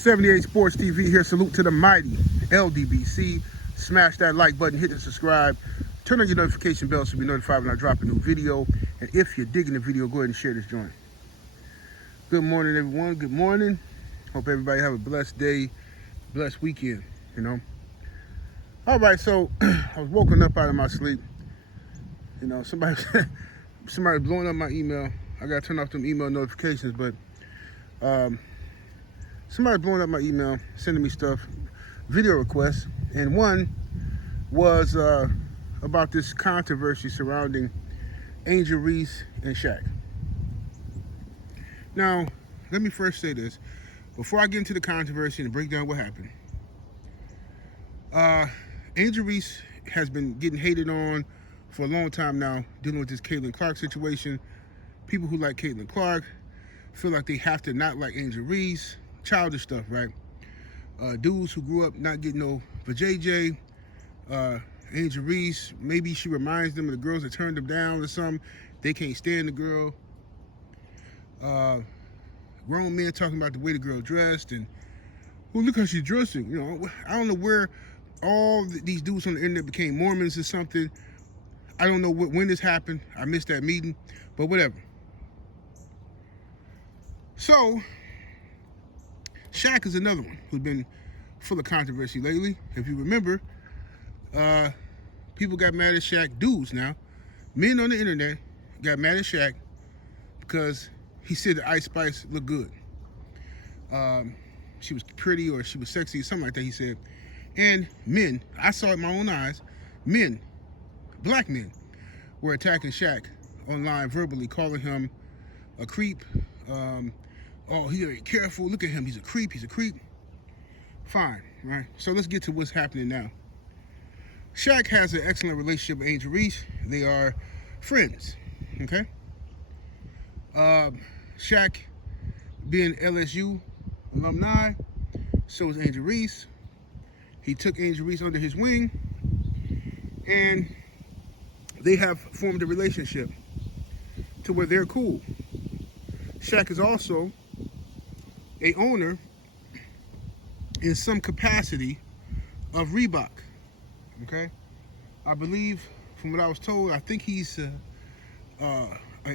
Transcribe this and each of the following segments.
78 Sports TV here. Salute to the mighty LDBC. Smash that like button, hit the subscribe, turn on your notification bell so you'll be notified when I drop a new video. And if you're digging the video, go ahead and share this joint. Good morning, everyone. Good morning. Hope everybody have a blessed day, blessed weekend, you know. All right, so I was woken up out of my sleep. You know, somebody blowing up my email. I got to turn off them email notifications, but somebody blowing up my email, sending me stuff, video requests, and one was about this controversy surrounding Angel Reese and Shaq. Now, let me first say this. Before I get into the controversy and break down what happened, Angel Reese has been getting hated on for a long time now, dealing with this Caitlin Clark situation. People who like Caitlin Clark feel like they have to not like Angel Reese. Childish stuff, right? Dudes who grew up not getting no vajayjay. Angel Reese, maybe she reminds them of the girls that turned them down or something. They can't stand the girl. Grown men talking about the way the girl dressed and, well, look how she's dressing. You know, I don't know where all these dudes on the internet became Mormons or something. I don't know when this happened. I missed that meeting, but whatever. So, Shaq is another one who's been full of controversy lately. If you remember, people got mad at Shaq, dudes now, men on the internet got mad at Shaq because he said the Ice Spice looked good. She was pretty or she was sexy, something like that he said. And men, I saw it with my own eyes, men, black men, were attacking Shaq online verbally, calling him a creep. Oh, he ain't careful. Look at him. He's a creep. He's a creep. Fine, right? So let's get to what's happening now. Shaq has an excellent relationship with Angel Reese. They are friends, okay? Shaq being LSU alumni, so is Angel Reese. He took Angel Reese under his wing, and they have formed a relationship to where they're cool. Shaq is also a owner in some capacity of Reebok, okay? I believe, from what I was told, I think he's an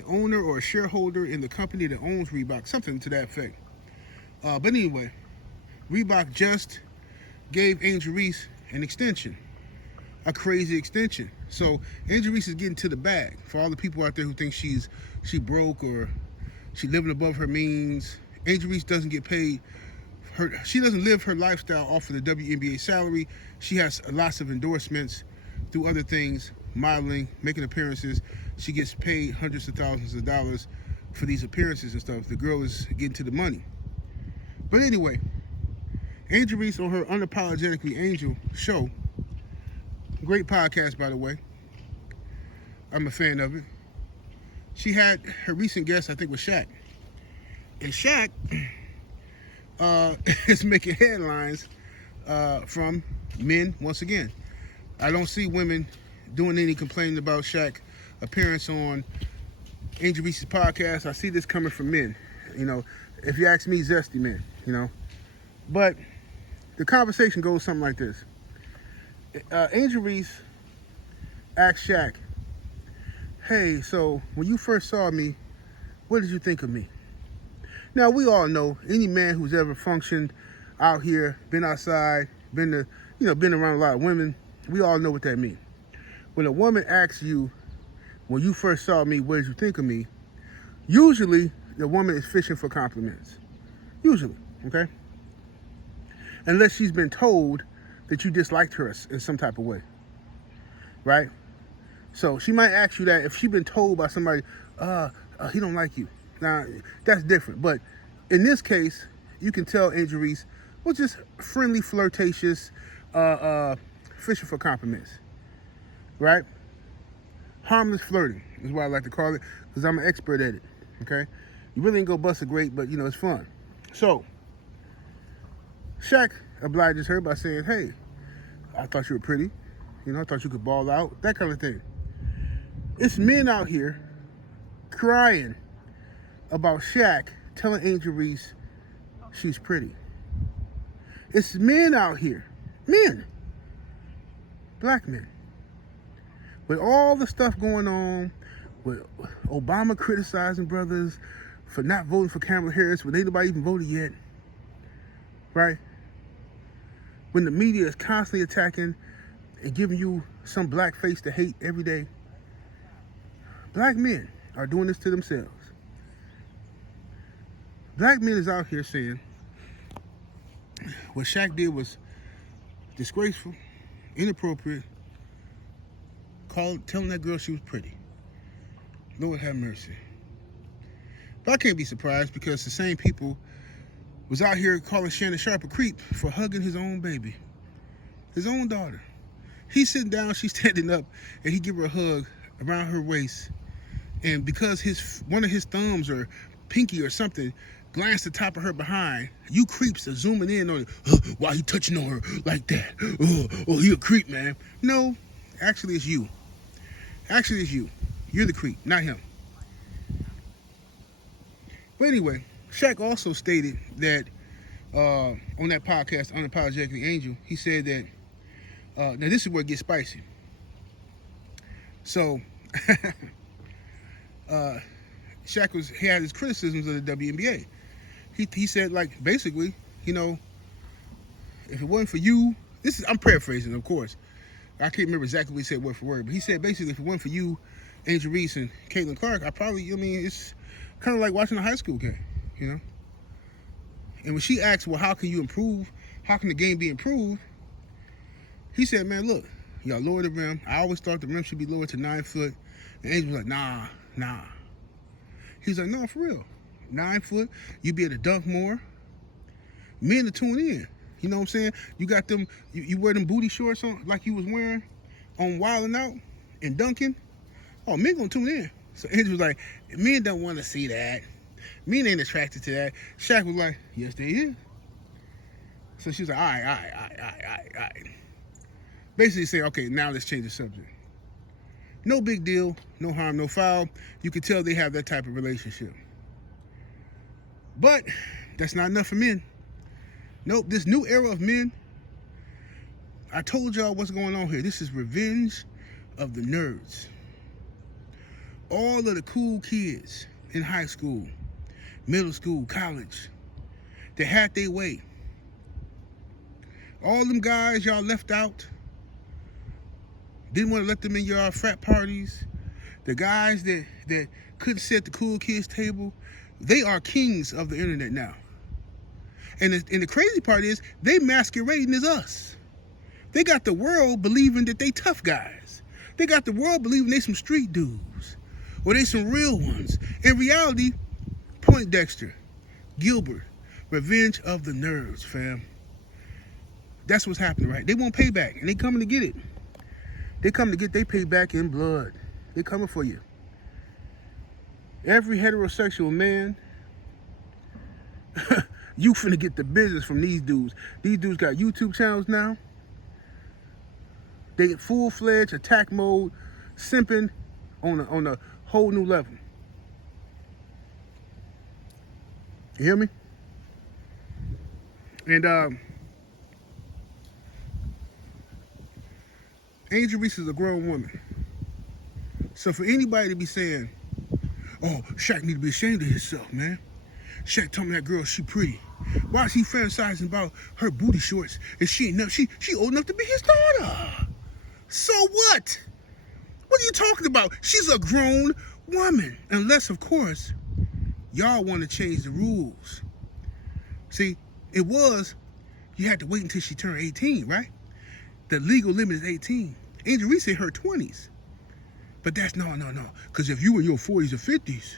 owner or a shareholder in the company that owns Reebok, something to that effect. But anyway, Reebok just gave Angel Reese an extension, a crazy extension. So Angel Reese is getting to the bag. For all the people out there who think she broke or she living above her means, Angel Reese doesn't get paid. She doesn't live her lifestyle off of the WNBA salary. She has lots of endorsements through other things, modeling, making appearances. She gets paid hundreds of thousands of dollars for these appearances and stuff. The girl is getting to the money. But anyway, Angel Reese on her Unapologetically Angel show, great podcast, by the way. I'm a fan of it. She had her recent guest, I think, was Shaq. And Shaq is making headlines from men once again. I don't see women doing any complaining about Shaq appearance on Angel Reese's podcast. I see this coming from men. You know, if you ask me, Zesty men, you know. But the conversation goes something like this. Angel Reese asked Shaq, hey, so when you first saw me, what did you think of me? Now, we all know, any man who's ever functioned out here, been outside, been around a lot of women, we all know what that means. When a woman asks you, when you first saw me, what did you think of me? Usually, the woman is fishing for compliments. Usually, okay? Unless she's been told that you disliked her in some type of way, right? So she might ask you that if she's been told by somebody, he don't like you. Now, that's different. But in this case, you can tell Angel Reese was just friendly, flirtatious, fishing for compliments, right? Harmless flirting is what I like to call it, because I'm an expert at it, okay? You really ain't go bust a grape, but, you know, it's fun. So, Shaq obliges her by saying, hey, I thought you were pretty. You know, I thought you could ball out, that kind of thing. It's men out here crying about Shaq telling Angel Reese she's pretty. It's men out here. Men. Black men. With all the stuff going on, with Obama criticizing brothers for not voting for Kamala Harris when ain't nobody even voted yet. Right? When the media is constantly attacking and giving you some black face to hate every day. Black men are doing this to themselves. Black men is out here saying what Shaq did was disgraceful, inappropriate, telling that girl she was pretty. Lord have mercy. But I can't be surprised because the same people was out here calling Shannon Sharpe a creep for hugging his own baby, his own daughter. He's sitting down, she's standing up, and he give her a hug around her waist. And because one of his thumbs or pinky or something glanced the top of her behind, you creeps are zooming in on it. Why he touching on her like that? Oh, he a creep, man. No, actually it's you. Actually it's you. You're the creep, not him. But anyway, Shaq also stated that on that podcast, Unapologetically Angel, he said that, now this is where it gets spicy. So, Shaq he had his criticisms of the WNBA. He said, like, basically, you know, if it wasn't for you, I'm paraphrasing, of course. I can't remember exactly what he said word for word, but he said basically, if it wasn't for you, Angel Reese and Caitlin Clark, it's kind of like watching a high school game, you know? And when she asked, well, how can you improve? How can the game be improved? He said, man, look, y'all lower the rim. I always thought the rim should be lowered to 9 foot. And Angel was like, nah. He's like, no, for real. 9 foot, you be able to dunk more. Men to tune in. You know what I'm saying? You got them, you wear them booty shorts on like you was wearing on Wildin' Out and dunking. Oh, men gonna tune in. So Angel was like, men don't want to see that. Men ain't attracted to that. Shaq was like, yes, they is. So she was like, all right. Basically saying, okay, now let's change the subject. No big deal, no harm, no foul. You can tell they have that type of relationship. But that's not enough for men. Nope, this new era of men, I told y'all what's going on here. This is revenge of the nerds. All of the cool kids in high school, middle school, college, they had their way. All them guys y'all left out, didn't want to let them in your frat parties. The guys that couldn't sit at the cool kids table, they are kings of the internet now. And the crazy part is, they masquerading as us. They got the world believing that they tough guys. They got the world believing they some street dudes. Or they some real ones. In reality, Poindexter, Gilbert, revenge of the nerds, fam. That's what's happening, right? They want payback, and they coming to get it. They come to get their payback in blood. They coming for you. Every heterosexual man, you finna get the business from these dudes. These dudes got YouTube channels now. They get full-fledged attack mode, simping on a whole new level. You hear me? And Angel Reese is a grown woman. So for anybody to be saying, oh, Shaq need to be ashamed of himself, man. Shaq told me that girl, she pretty. Why is he fantasizing about her booty shorts and she old enough to be his daughter? So what? What are you talking about? She's a grown woman. Unless, of course, y'all want to change the rules. See, you had to wait until she turned 18, right? The legal limit is 18. Angel Reese in her 20s. But that's no. Because if you in your 40s or 50s,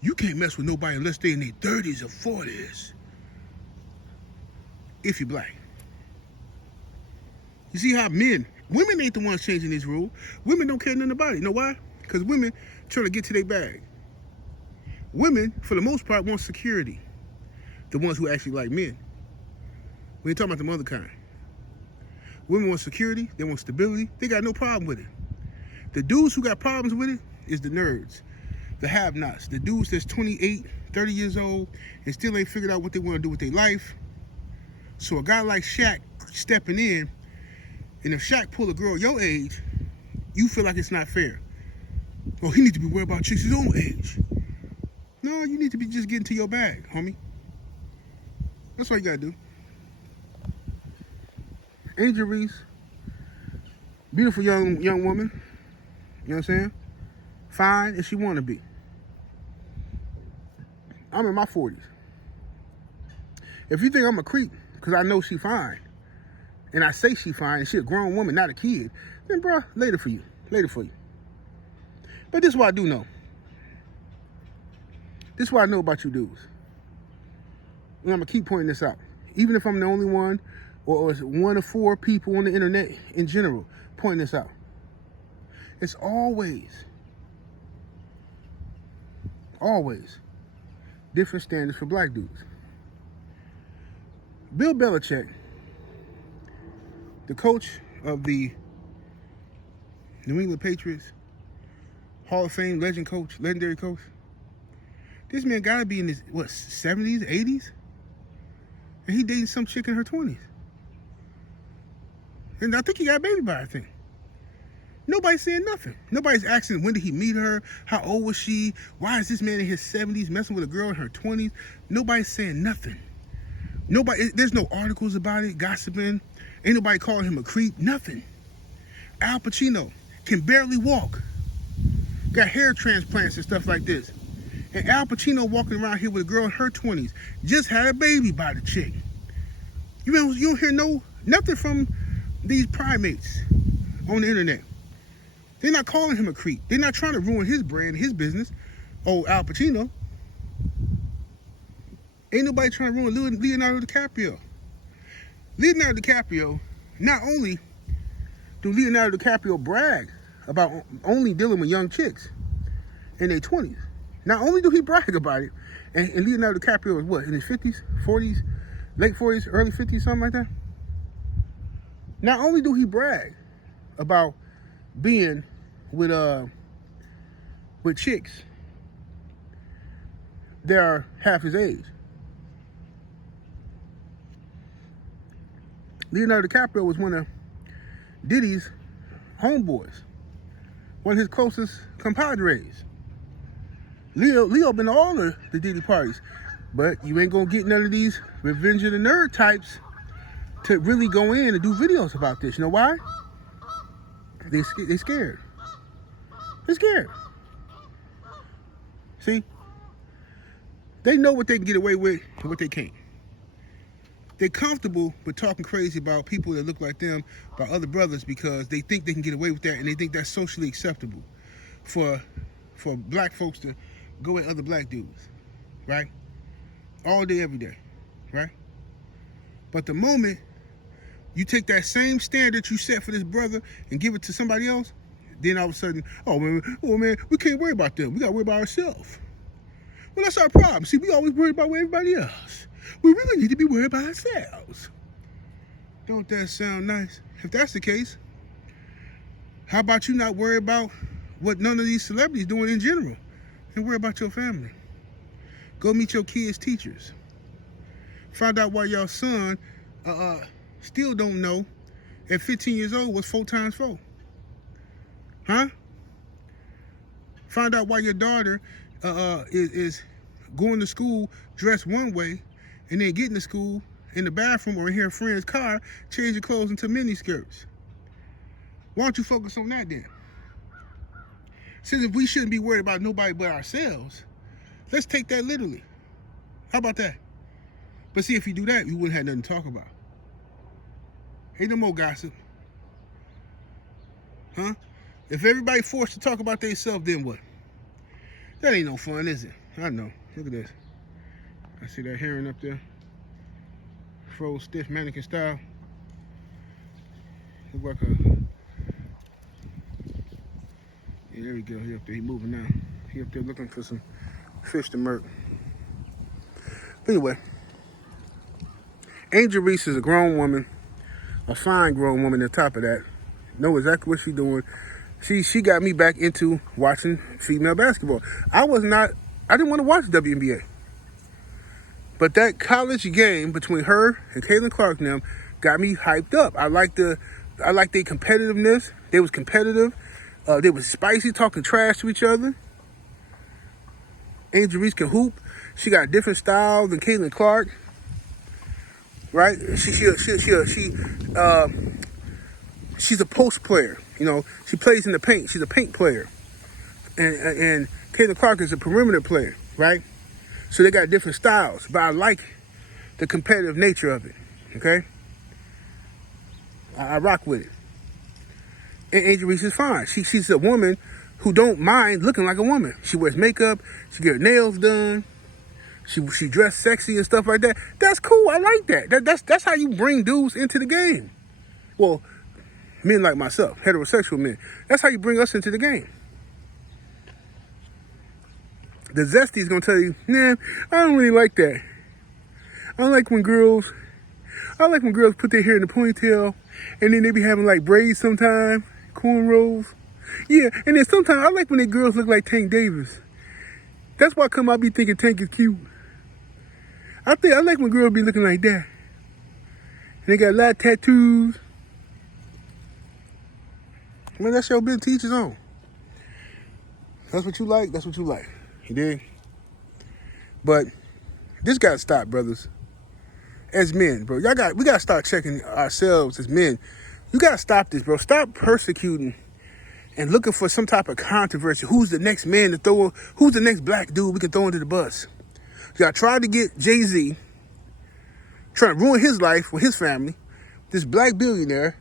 you can't mess with nobody unless they're in their 30s or 40s. If you're black. You see how women ain't the ones changing this rule. Women don't care nothing about it. You know why? Because women trying to get to their bag. Women, for the most part, want security. The ones who actually like men. We ain't talking about the other kind. Women want security. They want stability. They got no problem with it. The dudes who got problems with it is the nerds. The have-nots. The dudes that's 28, 30 years old and still ain't figured out what they want to do with their life. So a guy like Shaq stepping in, and if Shaq pull a girl your age, you feel like it's not fair. Well, he needs to be worried about chicks his own age. No, you need to be just getting to your bag, homie. That's what you gotta do. Angel Reese, beautiful young woman. You know what I'm saying? Fine if she want to be. I'm in my 40s. If you think I'm a creep because I know she fine, and I say she fine, and she a grown woman, not a kid, then bruh, later for you. Later for you. But this is what I do know. This is what I know about you dudes. And I'm going to keep pointing this out. Even if I'm the only one, or one of 4 people on the internet in general, pointing this out. It's always different standards for black dudes. Bill Belichick, the coach of the New England Patriots, Hall of Fame legend coach, legendary coach, this man gotta be in his, 70s, 80s? And he dating some chick in her 20s. And I think he got a baby by her, I think. Nobody's saying nothing. Nobody's asking when did he meet her, how old was she, why is this man in his 70s messing with a girl in her 20s? Nobody's saying nothing. There's no articles about it, gossiping. Ain't nobody calling him a creep, nothing. Al Pacino can barely walk. Got hair transplants and stuff like this. And Al Pacino walking around here with a girl in her 20s. Just had a baby by the chick. You don't hear nothing from these primates on the internet. They're not calling him a creep. They're not trying to ruin his brand, his business. Oh, Al Pacino. Ain't nobody trying to ruin Leonardo DiCaprio. Leonardo DiCaprio, not only do Leonardo DiCaprio brag about only dealing with young chicks in their 20s, not only do he brag about it, and Leonardo DiCaprio is what, in his 50s, 40s, late 40s, early 50s, something like that? Not only do he brag about being with chicks that are half his age, Leonardo DiCaprio was one of Diddy's homeboys, one of his closest compadres. Leo been to all of the Diddy parties, but you ain't gonna get none of these Revenge of the Nerd types to really go in and do videos about this. You know why? They scared. They're scared. See? They know what they can get away with and what they can't. They're comfortable with talking crazy about people that look like them, about other brothers, because they think they can get away with that, and they think that's socially acceptable for black folks to go at other black dudes, right? All day, every day, right? But the moment you take that same standard you set for this brother and give it to somebody else, then all of a sudden, oh man, we can't worry about them. We got to worry about ourselves. Well, that's our problem. See, we always worry about everybody else. We really need to be worried about ourselves. Don't that sound nice? If that's the case, how about you not worry about what none of these celebrities doing in general, and worry about your family? Go meet your kids' teachers. Find out why your son still don't know at 15 years old what's 4 times 4. Huh? Find out why your daughter is going to school dressed one way, and then getting to school in the bathroom or in her friend's car, change your clothes into mini skirts. Why don't you focus on that then? Since if we shouldn't be worried about nobody but ourselves, let's take that literally. How about that? But see, if you do that, you wouldn't have nothing to talk about. Ain't no more gossip. Huh? If everybody forced to talk about themselves, then what? That ain't no fun, is it? I know. Look at this. I see that heron up there. Froze stiff mannequin style. Look like a... Yeah, there we go. He up there. He moving now. He up there looking for some fish to murk. But anyway, Angel Reese is a grown woman, a fine grown woman. On top of that, know exactly what she's doing. She got me back into watching female basketball. I didn't want to watch WNBA. But that college game between her and Caitlin Clark and them got me hyped up. I like their competitiveness. They was competitive. They was spicy, talking trash to each other. Angel Reese can hoop. She got a different style than Caitlin Clark. Right? She's a post player. You know, she plays in the paint. She's a paint player. And Caitlin Clark is a perimeter player, right? So they got different styles, but I like the competitive nature of it, okay? I rock with it. And Angel Reese is fine. She's a woman who don't mind looking like a woman. She wears makeup. She get her nails done. She dressed sexy and stuff like that. That's cool. I like that. That's how you bring dudes into the game. Well, men like myself, heterosexual men. That's how you bring us into the game. The Zesty is going to tell you, nah, I don't really like that. I like when girls put their hair in a ponytail and then they be having like braids sometimes, cornrows. Yeah, and then sometimes I like when the girls look like Tank Davis. That's why I be thinking Tank is cute. I like when girls be looking like that. And they got a lot of tattoos. Man, that's your business, teach his own. That's what you like, that's what you like. You dig? But this gotta stop, brothers. As men, bro. We gotta start checking ourselves as men. You gotta stop this, bro. Stop persecuting and looking for some type of controversy. Who's the next man to throw? Who's the next black dude we can throw into the bus? Y'all tried to get Jay-Z, trying to ruin his life with his family. This black billionaire.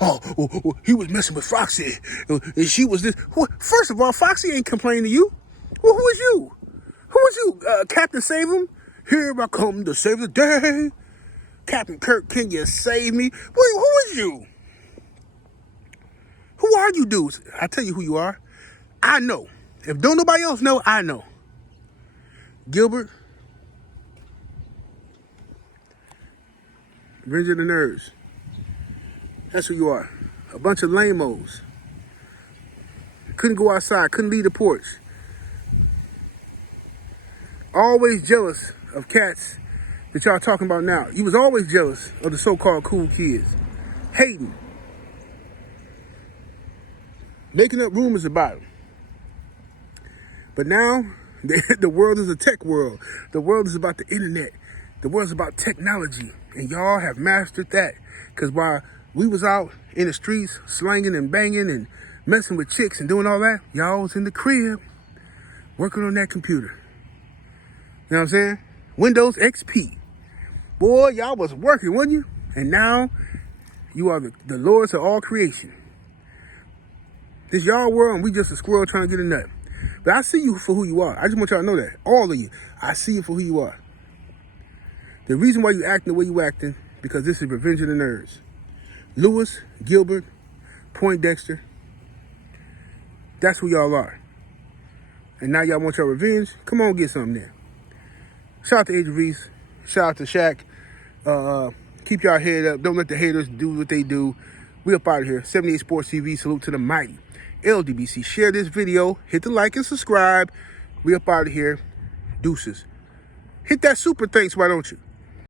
Oh, he was messing with Foxy. And she was this. First of all, Foxy ain't complaining to you. Well, who is you? Who is you? Captain Save him? Here I come to save the day. Captain Kirk, can you save me? Who is you? Who are you dudes? I tell you who you are. I know. If don't nobody else know, I know. Gilbert. Revenge of the Nerds. That's who you are. A bunch of lame-os. Couldn't go outside. Couldn't leave the porch. Always jealous of cats that y'all talking about now. You was always jealous of the so-called cool kids. Hating. Making up rumors about them. But now, the world is a tech world. The world is about the internet. The world is about technology. And y'all have mastered that. Because while we was out in the streets slanging and banging and messing with chicks and doing all that, y'all was in the crib working on that computer. You know what I'm saying? Windows XP. Boy, y'all was working, wasn't you? And now, you are the lords of all creation. This y'all world and we just a squirrel trying to get a nut. But I see you for who you are. I just want y'all to know that. All of you. I see you for who you are. The reason why you acting the way you acting, because this is Revenge of the Nerds. Lewis, Gilbert, Poindexter. That's who y'all are. And now y'all want your revenge? Come on, get something there. Shout out to Angel Reese. Shout out to Shaq. Keep y'all head up. Don't let the haters do what they do. We up out of here. 78 Sports TV. Salute to the mighty. LDBC. Share this video. Hit the like and subscribe. We up out of here. Deuces. Hit that super thanks, why don't you?